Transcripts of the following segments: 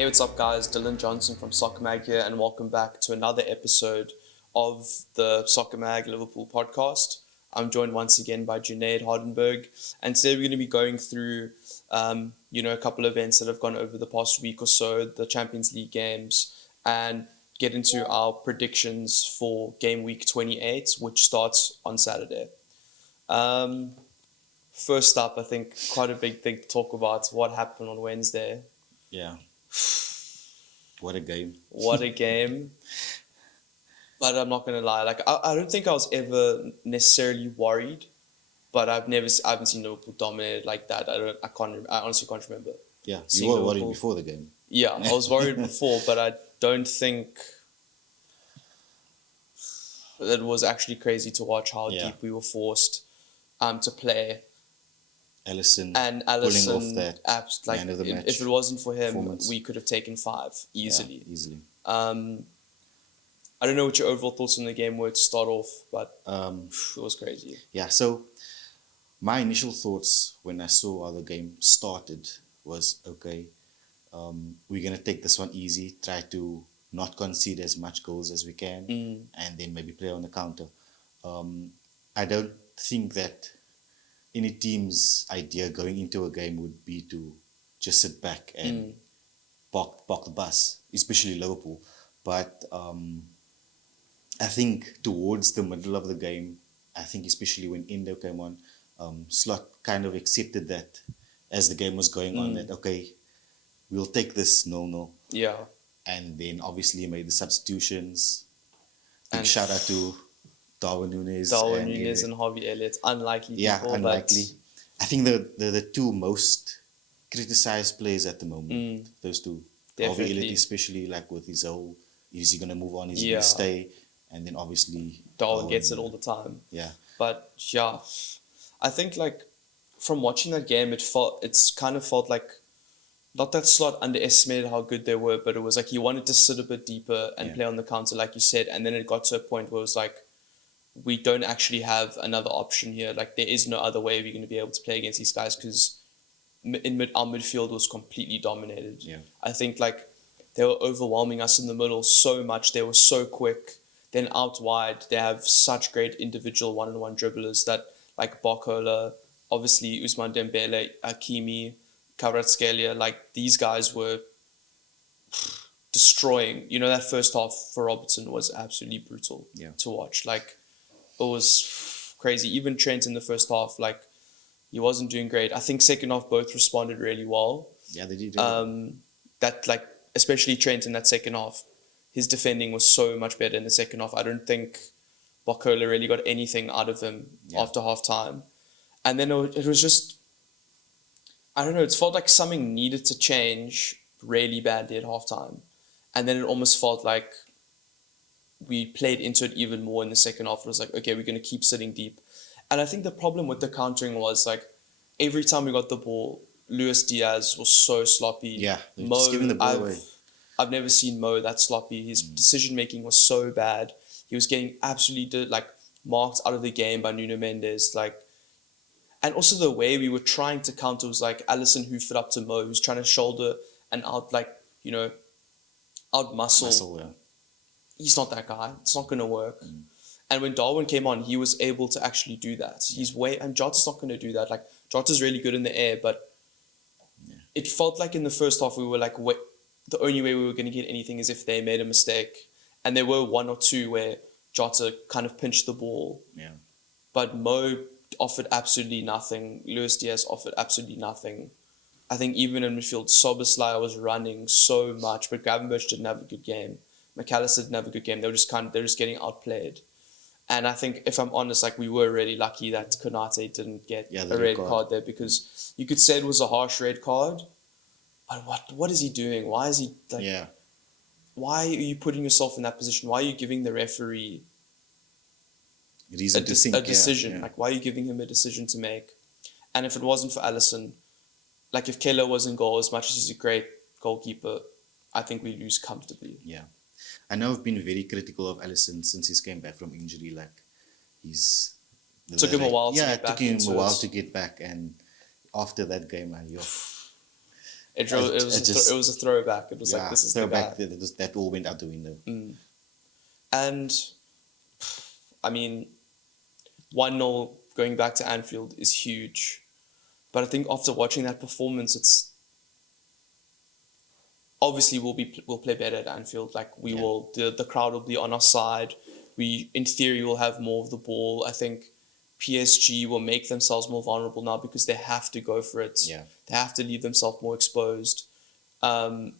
Hey, what's up, guys? Dylan Johnson from Soccermag here, and welcome back to another episode of the Soccermag Liverpool podcast. I'm joined once again by Junaid, Hardenberg, and today we're going to be going through, a couple of events that have gone over the past week or so, the Champions League games, and get into our predictions for game week 28, which starts on Saturday. First up, I think quite a big thing to talk about what happened on Wednesday. Yeah. What a game. What a game. But I'm not going to lie. I don't think I was ever necessarily worried, but I haven't seen Liverpool dominated like that. I honestly can't remember. Yeah, you were worried before the game. Yeah, I was worried before, but I don't think it was actually crazy to watch how deep we were forced to play. Alisson pulling off that man of the match. If it wasn't for him, we could have taken 5 easily. Yeah, easily. I don't know what your overall thoughts on the game were to start off, but it was crazy. Yeah, so my initial thoughts when I saw how the game started was, okay, we're going to take this one easy, try to not concede as much goals as we can, and then maybe play on the counter. I don't think that any team's idea going into a game would be to just sit back and park the bus, especially Liverpool. But I think towards the middle of the game, I think especially when Indo came on, Slot kind of accepted that as the game was going on, that, okay, we'll take this 0-0. Yeah. And then obviously made the substitutions. Big shout out to Darwin Núñez and Harvey Elliott. Unlikely people. Yeah, unlikely. I think the two most criticized players at the moment. Those two. Definitely. Harvey Elliott especially, like with his whole, is he going to move on, is he going to stay? And then obviously Darwin gets it all the time. Yeah. But yeah, I think from watching that game, it's kind of felt like, not that Slot underestimated how good they were, but it was like he wanted to sit a bit deeper and play on the counter, like you said. And then it got to a point where it was like, we don't actually have another option here. Like, there is no other way we're going to be able to play against these guys because our midfield was completely dominated. Yeah. I think they were overwhelming us in the middle so much. They were so quick. Then out wide, they have such great individual one-on-one dribblers that like Barcola, obviously Ousmane Dembele, Hakimi, Kvaratskhelia, these guys were destroying. That first half for Robertson was absolutely brutal to watch. It was crazy. Even Trent in the first half, he wasn't doing great. I think second half both responded really well. Yeah, they did. Especially Trent in that second half, his defending was so much better in the second half. I don't think Barcola really got anything out of him after half time. And then it was just, I don't know, it felt like something needed to change really badly at half time. And then it almost felt like we played into it even more in the second half. It was like, okay, we're going to keep sitting deep. And I think the problem with the countering was every time we got the ball, Luis Diaz was so sloppy. Yeah, just giving the ball away. I've never seen Mo that sloppy. His decision making was so bad. He was getting absolutely marked out of the game by Nuno Mendes. And also the way we were trying to counter was Alisson hoofed it up to Mo, who's trying to shoulder and out muscle. Yeah. He's not that guy. It's not going to work. And when Darwin came on, he was able to actually do that. And Jota's not going to do that. Jota's really good in the air, but it felt like in the first half we were the only way we were going to get anything is if they made a mistake. And there were one or two where Jota kind of pinched the ball. Yeah. But Mo offered absolutely nothing. Luis Diaz offered absolutely nothing. I think even in midfield, Szoboszlai was running so much, but Gravenberch didn't have a good game. McAllister didn't have a good game. They're just getting outplayed. And I think, if I'm honest, we were really lucky that Konate didn't get a red card there, because you could say it was a harsh red card, but what is he doing? Why is he Why are you putting yourself in that position? Why are you giving the referee a decision? Yeah. Why are you giving him a decision to make? And if it wasn't for Alisson, if Keller was in goal, as much as he's a great goalkeeper, I think we lose comfortably. Yeah. I know I've been very critical of Alisson since he came back from injury. Took him a while to get back. Yeah, it took him a while to get back. And after that game, It was a throwback. It was like, yeah, this is the throwback. guy. That all went out the window. And, I mean, 1-0 going back to Anfield is huge. But I think after watching that performance, it's obviously we'll play better at Anfield. Like we will, the crowd will be on our side. We, in theory, will have more of the ball. I think PSG will make themselves more vulnerable now because they have to go for it. Yeah. They have to leave themselves more exposed. But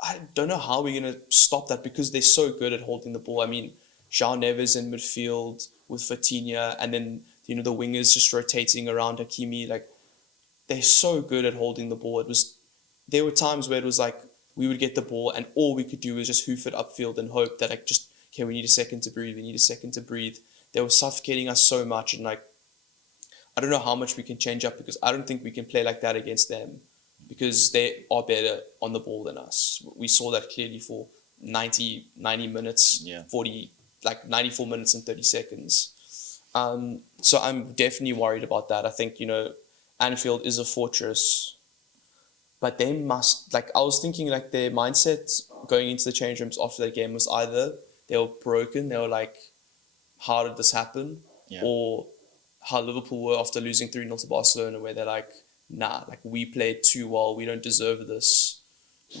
I don't know how we're going to stop that because they're so good at holding the ball. I mean, João Neves in midfield with Vitinha, and then, you know, the wingers just rotating around Hakimi. Like, they're so good at holding the ball. There were times where it was like we would get the ball and all we could do was just hoof it upfield and hope that, like, just, okay, we need a second to breathe. They were suffocating us so much, and like, I don't know how much we can change up because I don't think we can play like that against them because they are better on the ball than us. We saw that clearly for 90 minutes, 94 minutes and 30 seconds. So I'm definitely worried about that. I think, you know, Anfield is a fortress, but they must, like, I was thinking like their mindset going into the change rooms after that game was either they were broken, they were like, how did this happen? Yeah. Or how Liverpool were after losing 3-0 to Barcelona, where they're like, nah, like we played too well, we don't deserve this.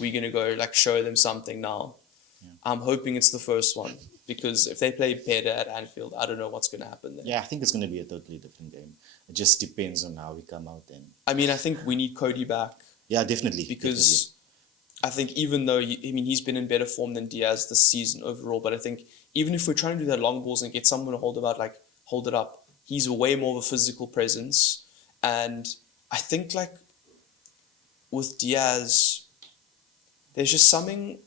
We're going to go like show them something now. Yeah. I'm hoping it's the first one because if they play better at Anfield, I don't know what's going to happen there. Yeah, I think it's going to be a totally different game. It just depends on how we come out then. I mean, I think we need Cody back. Yeah, definitely. Because I think even though, he's been in better form than Diaz this season overall, but I think even if we're trying to do that long balls and get someone to hold it up, he's way more of a physical presence. And I think like with Diaz, there's just something,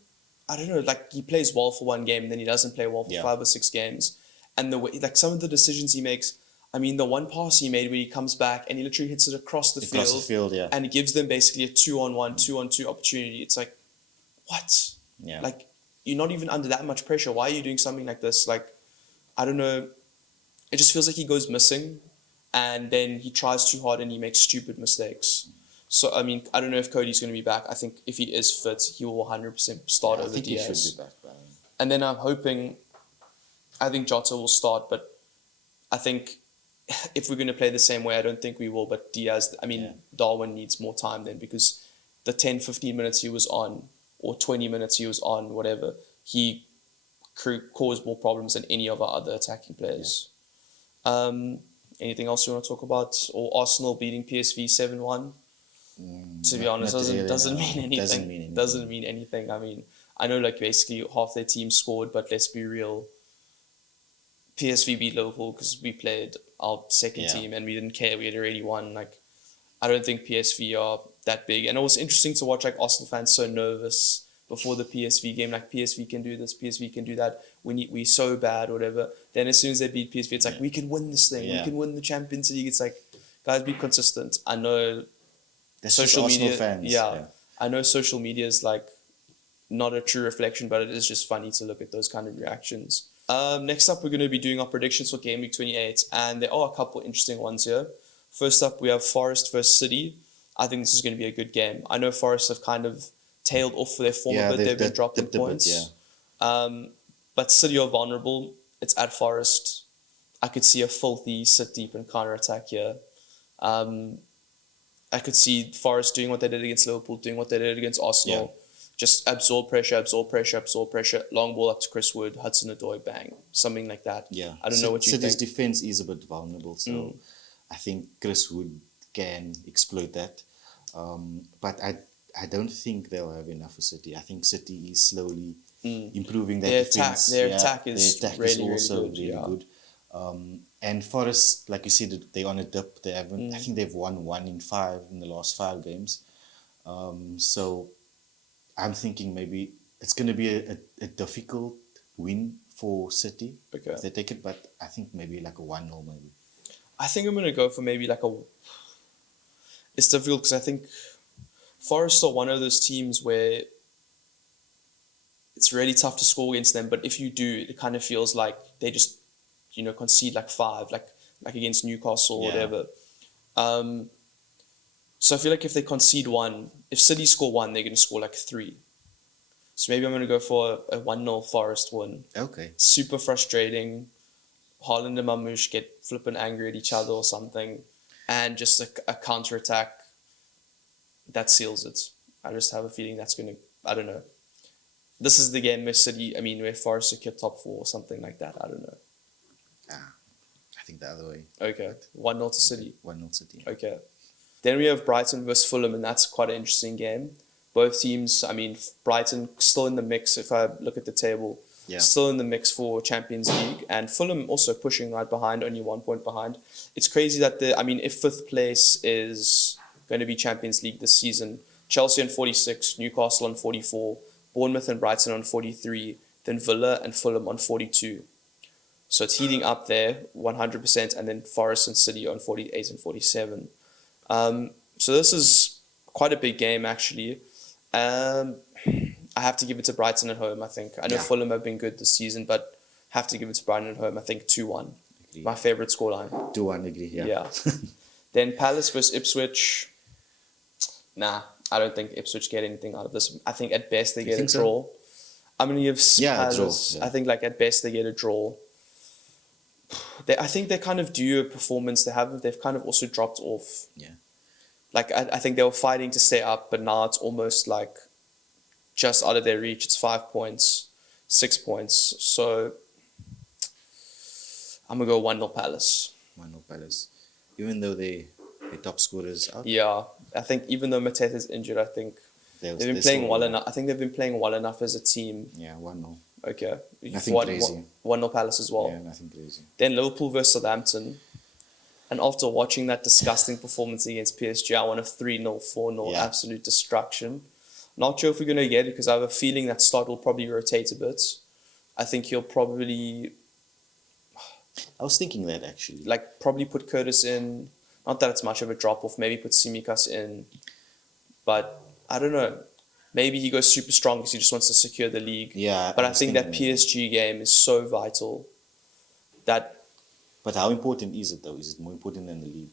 I don't know, like he plays well for one game and then he doesn't play well for 5 or 6 games. And the way, like some of the decisions he makes, I mean, the one pass he made where he comes back and he literally hits it across the field, and he gives them basically a 2-on-1, 2-on-2 opportunity. It's like, what? Yeah. Like, you're not even under that much pressure. Why are you doing something like this? Like, I don't know. It just feels like he goes missing and then he tries too hard and he makes stupid mistakes. So, I mean, I don't know if Cody's going to be back. I think if he is fit, he will 100% start over Diaz. I think he should be back. And then I think Jota will start, but I think if we're going to play the same way, I don't think we will. But Diaz, Darwin needs more time then because the 10, 15 minutes he was on or 20 minutes he was on, whatever, he caused more problems than any of our other attacking players. Yeah. Anything else you want to talk about? Or Arsenal beating PSV 7-1? To be honest, doesn't mean anything. Doesn't mean anything. I mean, I know like basically half their team scored, but let's be real. PSV beat Liverpool because we played our second team and we didn't care. We had already won. Like, I don't think PSV are that big. And it was interesting to watch like Arsenal fans so nervous before the PSV game. Like, PSV can do this, PSV can do that. We're so bad, whatever. Then as soon as they beat PSV, it's like, we can win this thing. We can win the Champions League. It's like, guys, be consistent. I know social media. Fans. I know social media is like not a true reflection, but it is just funny to look at those kind of reactions. Next up, we're going to be doing our predictions for Game Week 28, and there are a couple interesting ones here. First up, we have Forest versus City. I think this is going to be a good game. I know Forest have kind of tailed off for their form a bit. They've been dropping points. But City are vulnerable. It's at Forest. I could see a filthy sit-deep and counter-attack here. I could see Forest doing what they did against Liverpool, doing what they did against Arsenal. Yeah. Just absorb pressure, long ball up to Chris Wood, Hudson-Odoi, bang. Something like that. Yeah. I don't know what you think. City's defence is a bit vulnerable, so I think Chris Wood can exploit that. But I don't think they'll have enough for City. I think City is slowly improving their defence. Their attack is really, also really good. And Forest, like you said, they're on a dip. They haven't. I think they've won 1 in 5 in the last 5 games. So I'm thinking maybe it's going to be a difficult win for City if they take it, but I think maybe like a 1-0 maybe. I think I'm going to go for maybe like a... It's difficult because I think Forest are one of those teams where it's really tough to score against them, but if you do, it kind of feels like they just, concede like 5, like against Newcastle or whatever. So I feel like if they concede one, if City score one, they're going to score like 3. So maybe I'm going to go for a 1-0 Forest win. Okay. Super frustrating. Haaland and Mamouche get flipping angry at each other or something. And just a counter-attack that seals it. I just have a feeling that's going to, I don't know. This is the game where Forest secure top 4 or something like that. I don't know. I think the other way. Okay. 1-0 to City. 1-0 City. Okay. Then we have Brighton versus Fulham, and that's quite an interesting game. Both teams, Brighton still in the mix if I look at the table. Yeah. Still in the mix for Champions League. And Fulham also pushing right behind, only 1 point behind. It's crazy that if 5th place is going to be Champions League this season, Chelsea on 46, Newcastle on 44, Bournemouth and Brighton on 43, then Villa and Fulham on 42. So it's heating up there, 100%, and then Forest and City on 48 and 47. So this is quite a big game, actually. I have to give it to Brighton at home, I think. I know Fulham have been good this season, but have to give it to Brighton at home. I think 2-1. Agree. My favourite scoreline. 2-1, agree, yeah. Yeah. Then Palace versus Ipswich. Nah, I don't think Ipswich get anything out of this. I think at best they get a draw. So? I'm going to give Palace, a draw. Yeah. I think at best they get a draw. I think they kind of due a performance. They've kind of also dropped off. Yeah. I think they were fighting to stay up, but now it's almost just out of their reach. It's 5 points, 6 points. So I'm going to go 1-0 Palace. 1-0 Palace. Even though the top scorers out? Yeah. I think even though Mateta's injured, I think they've been playing well enough. I think they've been playing well enough as a team. Yeah, 1-0. Okay. Nothing crazy. 1-0 Palace as well. Yeah, nothing crazy. Then Liverpool versus Southampton. And after watching that disgusting performance against PSG, I want a 3-0, 4-0 absolute destruction. Not sure if we're going to get it because I have a feeling that Stott will probably rotate a bit. I think he'll probably... I was thinking that actually. Probably put Curtis in. Not that it's much of a drop-off. Maybe put Tsimikas in. But I don't know. Maybe he goes super strong because he just wants to secure the league. Yeah. But I think that PSG game is so vital that... But how important is it though? Is it more important than the league?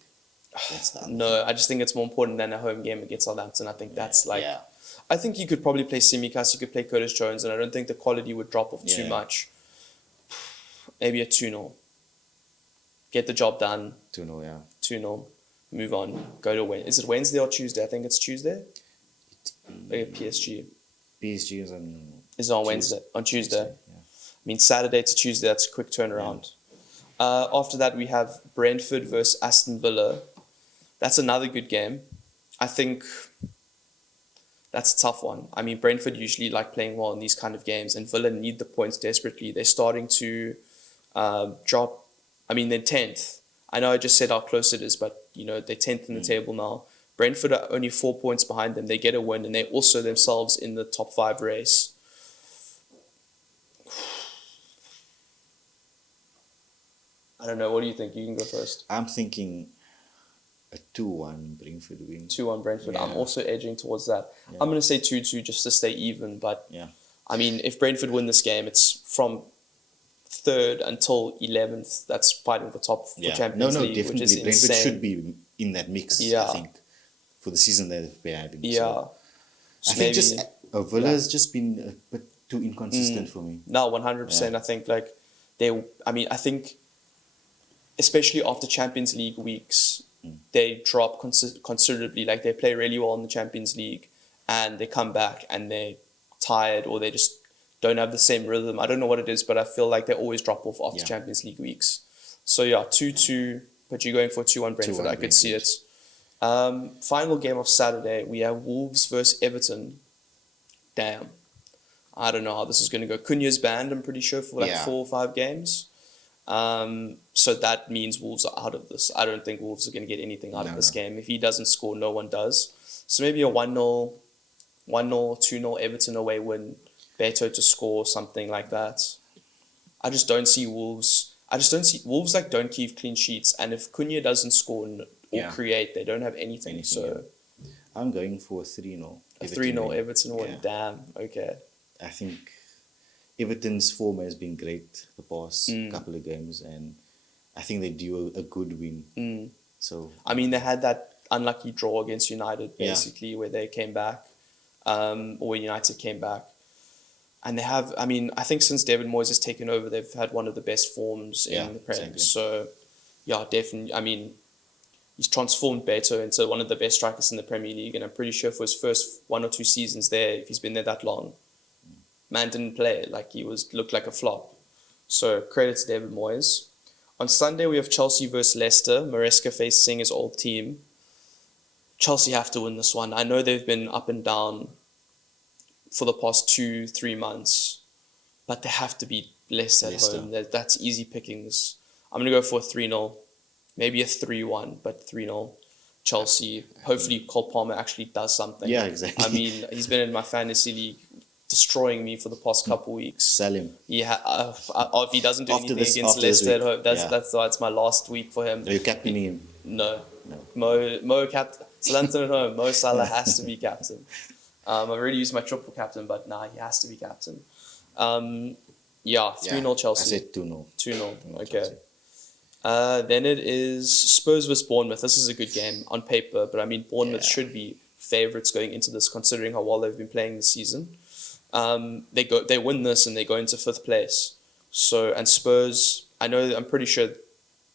No, I just think it's more important than a home game against Southampton. I think that's I think you could probably play Tsimikas, you could play Curtis Jones, and I don't think the quality would drop off too much. Maybe a 2-0. Get the job done. 2-0, yeah. 2-0. Move on. Go to Wednesday. Is it Wednesday or Tuesday? I think it's Tuesday. PSG. PSG is on Wednesday. On Tuesday. Yeah. Saturday to Tuesday, that's a quick turnaround. Yeah. After that, we have Brentford versus Aston Villa. That's another good game. I think that's a tough one. Brentford usually like playing well in these kind of games, and Villa need the points desperately. They're starting to drop. They're 10th. I know I just said how close it is, but they're 10th in the table now. Brentford are only 4 points behind them. They get a win, and they're also themselves in the top 5 race. I don't know. What do you think? You can go first. I'm thinking a 2-1 Brentford win. 2-1 Brentford. Yeah. I'm also edging towards that. Yeah. I'm going to say 2-2 just to stay even. But, if Brentford win this game, it's from 3rd until 11th. That's fighting the top for Champions League, definitely. Which is Brentford insane. should be in that mix, I think, for the season that we're having. Yeah. So I think Villa has just been a bit too inconsistent for me. No, 100%. Yeah. I think I think... especially after Champions League weeks, they drop considerably. They play really well in the Champions League and they come back and they're tired or they just don't have the same rhythm. I don't know what it is, but I feel like they always drop off after Champions League weeks. So 2-2, but you're going for 2-1 Brentford. I could see it. Final game of Saturday, we have Wolves versus Everton. Damn. I don't know how this is going to go. Cunha's banned, I'm pretty sure, for 4 or 5 games. So that means Wolves are out of this. I don't think Wolves are going to get anything out of this game. If he doesn't score, no one does. So maybe a 1-0, 2-0 Everton away win. Beto to score, something like that. I just don't see Wolves. Wolves don't keep clean sheets. And if Cunha doesn't score or create, they don't have anything. I'm going for a 3-0. A 3-0 Everton win. Damn. Okay. I think Everton's form has been great the past couple of games, and I think they do a good win. So they had that unlucky draw against United, Yeah. basically, where they came back, or where United came back. And they have, I mean, I think since David Moyes has taken over, they've had one of the best forms Yeah, in the Prem. exactly. So, yeah, definitely. I mean, he's transformed Beto into one of the best strikers in the Premier League. And I'm pretty sure for his first 1 or 2 seasons there, if he's been there that long, man didn't play. Like, he looked like a flop. So, credit to David Moyes. On Sunday, we have Chelsea versus Leicester. Maresca facing his old team. Chelsea have to win this one. I know they've been up and down for the past 2-3 months, but they have to beat Leicester at home. That's easy pickings. I'm going to go for a 3-0, maybe a 3-1, but 3-0 Chelsea. Hopefully Cole Palmer actually does something. Yeah, exactly. I mean, he's been in my fantasy league destroying me for the past couple weeks. Sell him. Yeah, if he doesn't do After anything against Leicester at home, that's my last week for him. Are you captaining him? No. Mo captain. Southampton at home. Mo Salah has to be captain. I've already used my triple captain, but he has to be captain. 3-0 Chelsea. I said 2-0. 2-0. Okay. Then it is Spurs vs Bournemouth. This is a good game on paper, but I mean Bournemouth should be favourites going into this, considering how well they've been playing this season. They win this and they go into 5th place. So, and Spurs, I'm pretty sure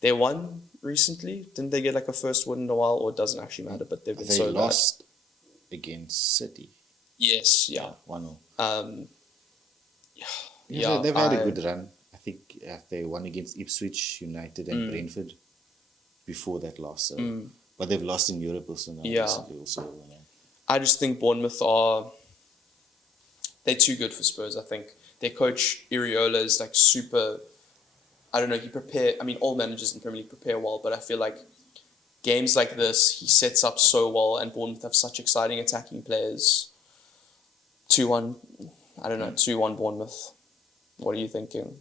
they won recently. Didn't they get like a first win in a while? Or it doesn't actually matter, but they've been so bad. They lost against City. Yes, yeah. 1-0. Yeah, they've had a good run. I think they won against Ipswich, United and Brentford before that loss. So. But they've lost in Europe also now. Yeah. Recently also, I just think Bournemouth they're too good for Spurs, I think. Their coach, Iriola, is like super, I don't know, all managers in the Premier League prepare well, but I feel like games like this, he sets up so well, and Bournemouth have such exciting attacking players. 2-1, 2-1 Bournemouth. What are you thinking?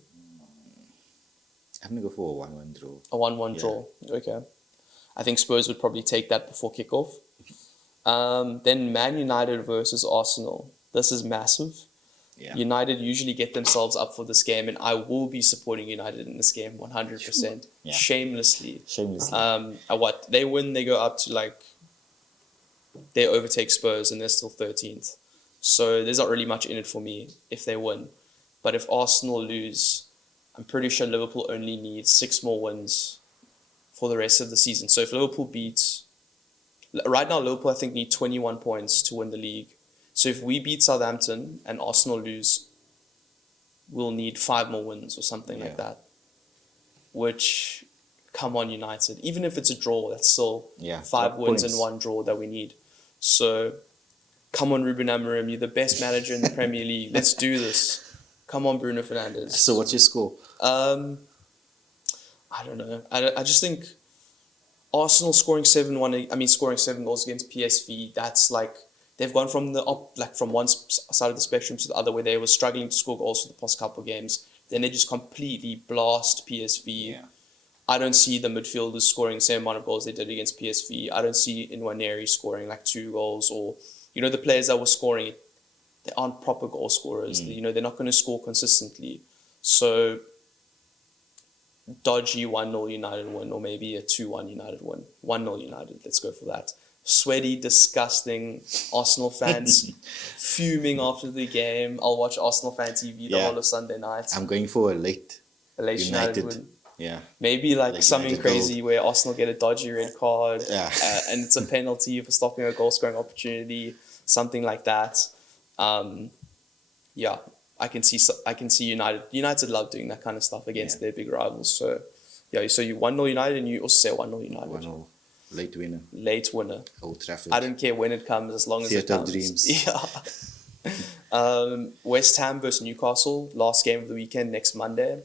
I'm going to go for a 1-1 draw. A 1-1 draw, okay. I think Spurs would probably take that before kickoff. Then Man United versus Arsenal. This is massive. Yeah. United usually get themselves up for this game, and I will be supporting United in this game 100%. Yeah. Shamelessly. They win, they go up to they overtake Spurs, and they're still 13th. So there's not really much in it for me if they win. But if Arsenal lose, I'm pretty sure Liverpool only needs 6 more wins for the rest of the season. So if Liverpool beats... Right now, Liverpool, I think, need 21 points to win the league. So if we beat Southampton and Arsenal lose, we'll need 5 more wins or something like that. Which, come on, United. Even if it's a draw, that's still 5 wins and 1 draw that we need. So, come on, Ruben Amorim. You're the best manager in the Premier League. Let's do this. Come on, Bruno Fernandes. So what's your score? I don't know. I just think Arsenal scoring 7 goals against PSV, that's like... They've gone from from one side of the spectrum to the other, where they were struggling to score goals for the past couple of games. Then they just completely blast PSV. Yeah. I don't see the midfielders scoring the same amount of goals they did against PSV. I don't see Nwaneri scoring 2 goals, or the players that were scoring, they aren't proper goal scorers. They're not going to score consistently. So dodgy 1-0 United win, or maybe a 2-1 United win. 1-0 United. Let's go for that. Sweaty, disgusting Arsenal fans fuming after the game. I'll watch Arsenal fan TV the whole of Sunday night. I'm going for a late United win. Yeah. Maybe something United crazy gold. where Arsenal get a dodgy red card and it's a penalty for stopping a goal scoring opportunity, something like that. I can see United love doing that kind of stuff against their big rivals. So so you 1-0 United, and you also say 1-0 United. 1-0. Late winner. Old Trafford. I don't care when it comes, as long as Theatre it comes. of dreams. Yeah. West Ham versus Newcastle. Last game of the weekend, next Monday.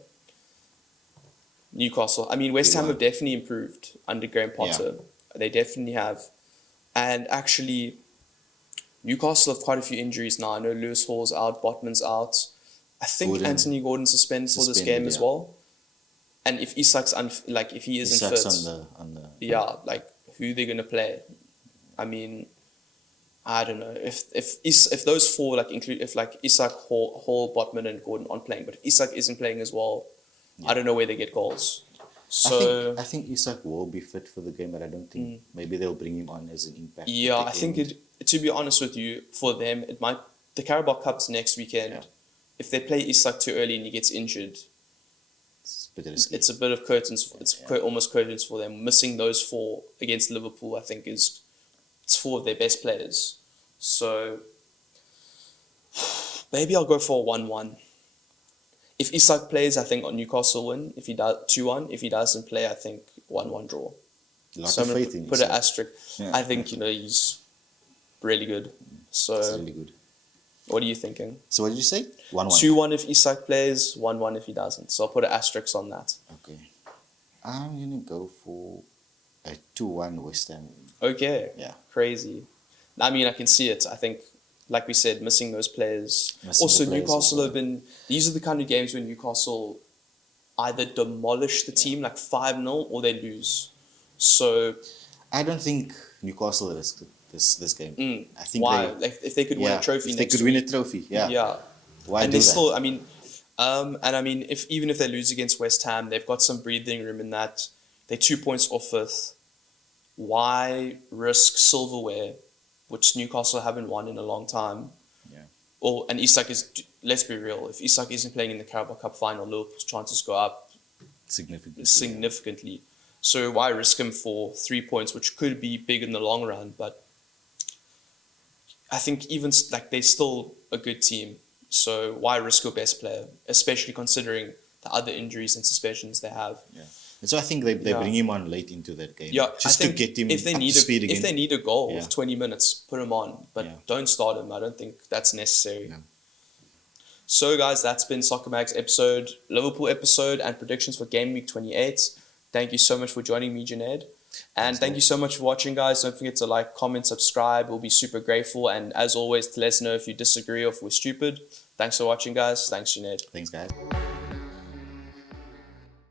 Newcastle. West Ham have definitely improved under Graham Potter. Yeah. They definitely have. And actually, Newcastle have quite a few injuries now. I know Lewis Hall's out, Botman's out. I think Anthony Gordon's suspended for this game as well. And if Isak's if he isn't fit, on the who they're gonna play? I don't know if those 4 include if Isak, Hall, Botman, and Gordon aren't playing. But if Isak isn't playing as well, I don't know where they get goals. So I think Isak will be fit for the game, but I don't think maybe they'll bring him on as an impact. yeah, at the I think end. it. To be honest with you, for them, it might. The Carabao Cup's next weekend. Yeah. If they play Isak too early and he gets injured, It's a bit risky. it's a bit of curtains. It's Yeah. almost curtains for them. Missing those four against Liverpool, I think, it's four of their best players. So maybe I'll go for a 1-1. If Isak plays, I think on Newcastle win. If he does 2-1. If he doesn't play, I think 1-1 draw. A lot So of I'm gonna faith in put an Isak. asterisk. Yeah. I think he's really good. It's So really good. what are you thinking? So what did you say? 1-1. 2-1 if Isak plays, 1-1 if he doesn't. So I'll put an asterisk on that. Okay. I'm gonna go for a 2-1 West Ham. Okay. Yeah. Crazy. I mean, I can see it. I think, like we said, missing those players. Missing Also, the players Newcastle as well. have been. These are the kind of games where Newcastle either demolish the team like 5-0 or they lose. So I don't think Newcastle risk this game. I think why? they, Like if they could win a trophy if they next could win a week. trophy, yeah. Yeah. Why And do they that? still, I mean, if even if they lose against West Ham, they've got some breathing room in that. They're 2 points off fifth. Why risk silverware, which Newcastle haven't won in a long time? Yeah. And Isak is, let's be real, if Isak isn't playing in the Carabao Cup final, Liverpool's chances go up Significantly. significantly. So why risk him for 3 points, which could be big in the long run? But I think even like they're still a good team. So why risk your best player, especially considering the other injuries and suspensions they have? Yeah. And so I think they Yeah. bring him on late into that game. Yeah, Just I to think get him if they up need to speed again. if they need a goal Yeah. of 20 minutes, put him on, but Yeah. don't start him. I don't think that's necessary. No. So guys, that's been Soccermag's episode, Liverpool episode, and predictions for game week 28. Thank you so much for joining me, Junaid. And thank you so much for watching, guys. Don't forget to like, comment, subscribe. We'll be super grateful. And as always, to let us know if you disagree or if we're stupid. Thanks for watching, guys. Thanks, Junaid. Thanks, guys.